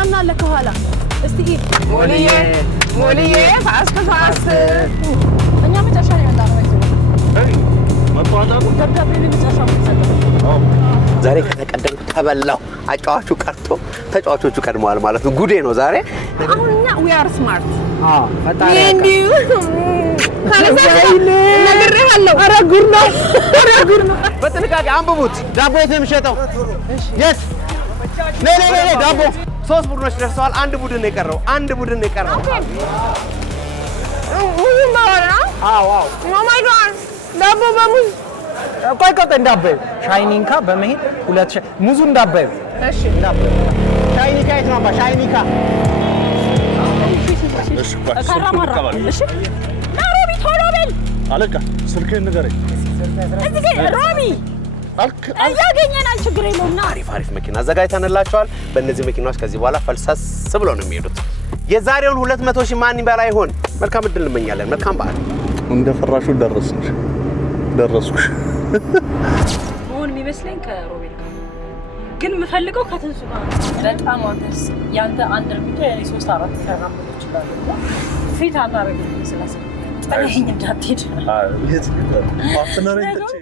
ማን አለ ከኋላ እስቲ ሞልዬ ፋስት እኛ መጨረሻ ላይ መጣ ነው መጥቷታው ደብዳቤ ለመጨረሻ ነው ዛሬ ከተቀደምኩ ተበላው አጫዋቹ ቀርቶ ተጫዋቾቹ ቀድመዋል ማለት ነው ጉዴ ነው ዛሬ አሁን እኛ we are smart ፈጣሪ ነግሬሃለሁ ኧረ ጉድ ነው በጥንቃቄ አንብቡት ዳቦ የት ነው የሚሸጠው የት ነይ ዳቦ 3 ቡድኖች ደርሰዋል አንድ ቡድን ነው የቀረው ሙዝ ባወራ አዎ ኦ ማይ ጋድ ዳቦ በሙዝ ቆይ እንዳበይ ሻይኒንካ በመሄድ ሁለት ሙዙ እንዳበይ እሺ ሻይኒካ ይትራባ ሻይኒካ ካራማራ እሺ ሮሚ ቶሎ በል አለቃ ስልክህን ንገረኝ እዚህ ሮሚ ያገኘናል ችግር የለውና አሪፍ መኪና አዘጋጅተንላቸዋል በእነዚህ መኪናዎች ከዚህ በኋላ ፈልሰስ ብለው ነው የሚሄዱት የዛሬውን 200 ሺህ ማን ይበላ ይሆን መልካም እድል እንመኛለን መልካም በዓል እንደፈራሹ ደረስኩሽ ሆን የሚመስለኝ ከሮቤል ጋር ግን የምፈልገው ከትንሱ ጋር በጣም አንተስ ያንተ አንድ እርምጃ የኔ 3-4 ተራምዶ ይችላል ፊት አናረግም ስለዚህ ጠለኝ እንዳትሄድ የት ፓርትነር እንት